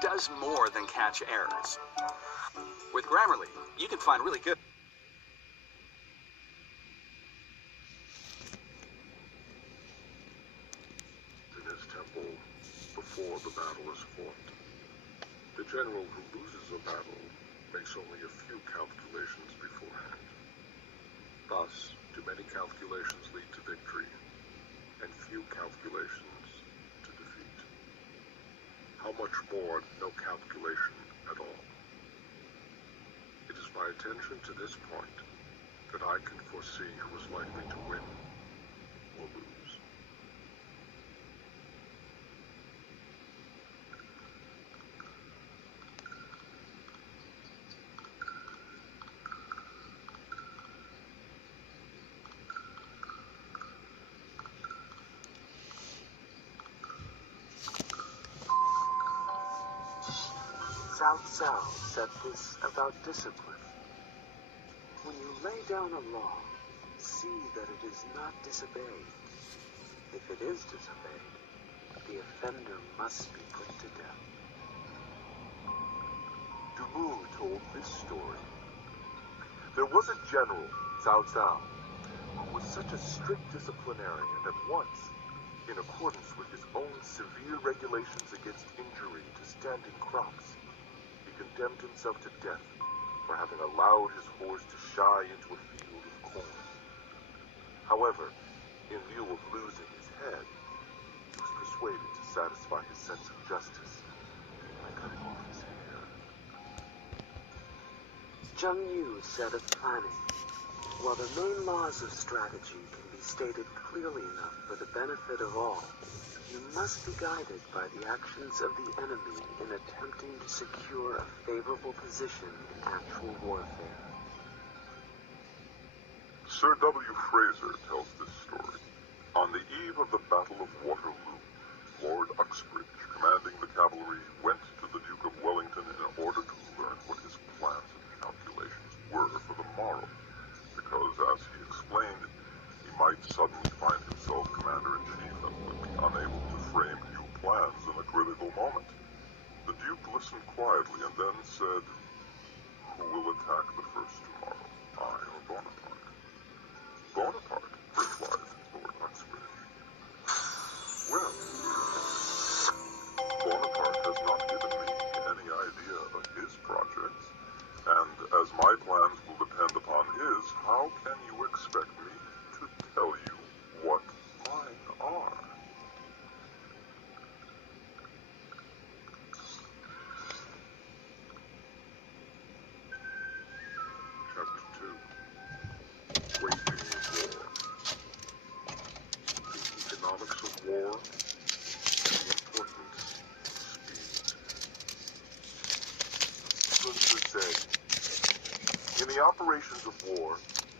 does more than catch errors. With Grammarly, you can find really good... in his temple before the battle is fought. The general who loses a battle makes only a few calculations beforehand. Thus, do many calculations lead to victory, and few calculations to defeat. How much more no calculation at all? It is my attention to this point that I can foresee who is likely to win or lose. Cao Cao said this about discipline. When you lay down a law, see that it is not disobeyed. If it is disobeyed, the offender must be put to death. Du Mu told this story. There was a general, Cao Cao, who was such a strict disciplinarian that once, in accordance with his own severe regulations against injury to standing crops, he condemned himself to death for having allowed his horse to shy into a field of corn. However, in lieu of losing his head, he was persuaded to satisfy his sense of justice by cutting off his hair. Zheng Yu said of planning, while the main laws of strategy can be stated clearly enough for the benefit of all, you must be guided by the actions of the enemy in attempting to secure a favorable position in actual warfare. Sir W. Fraser tells this story. On the eve of the Battle of Waterloo, Lord Uxbridge, commanding the cavalry, went to the Duke of Wellington in order to learn what his plans and calculations were for the morrow, because, as he explained, he might suddenly find himself commander-in-chief and would be unable to frame new plans in a critical moment. The Duke listened quietly and then said, "Who will attack the first tomorrow, I or Bonaparte?" "Bonaparte," replied Lord Uxbridge. "Well, Bonaparte has not given me any idea of his projects, and as my plans will depend upon his, how can you expect me to tell you what mine are?" Chapter 2. Waging War. The economics of war and the importance of speed. Sun Tzu said, "In the operations of war,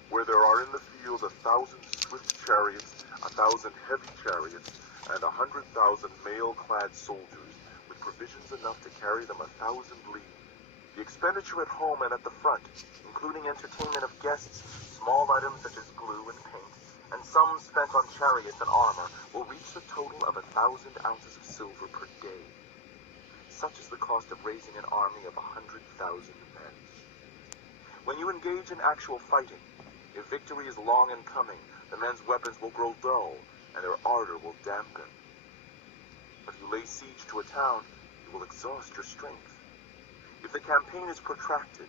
where there are in the field 1,000 swift chariots, 1,000 heavy chariots, and 100,000 mail-clad soldiers, with provisions enough to carry them 1,000 li, the expenditure at home and at the front, including entertainment of guests, small items such as glue and paint, and sums spent on chariots and armor, will reach the total of 1,000 ounces of silver per day. Such is the cost of raising an army of 100,000 men. When you engage in actual fighting, if victory is long in coming, the men's weapons will grow dull, and their ardor will dampen. If you lay siege to a town, you will exhaust your strength. If the campaign is protracted,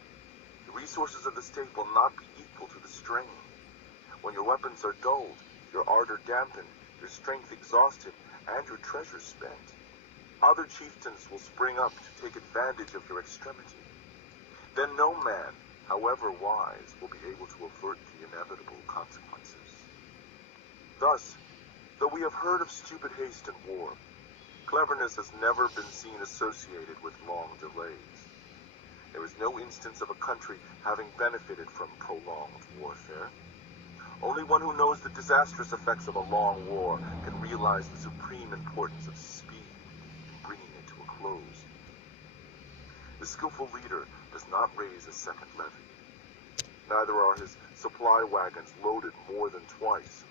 the resources of the state will not be equal to the strain. When your weapons are dulled, your ardor dampened, your strength exhausted, and your treasure spent, other chieftains will spring up to take advantage of your extremity. Then no man, however wise, will be able to avert the inevitable consequences. Thus, though we have heard of stupid haste in war, cleverness has never been seen associated with long delays. There is no instance of a country having benefited from prolonged warfare. Only one who knows the disastrous effects of a long war can realize the supreme importance of speed in bringing it to a close. The skillful leader does not raise a second levy. Neither are his supply wagons loaded more than twice.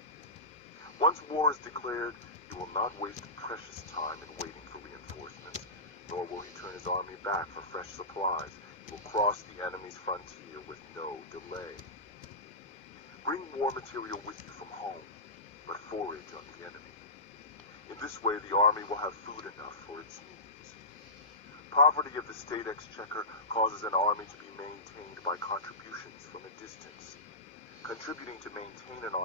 Once war is declared, you will not waste precious time in waiting for reinforcements, nor will he turn his army back for fresh supplies. He will cross the enemy's frontier with no delay. Bring war material with you from home, but forage on the enemy. In this way, the army will have food enough for its needs. Poverty of the state exchequer causes an army to be maintained by contributions from a distance. Contributing to maintain an army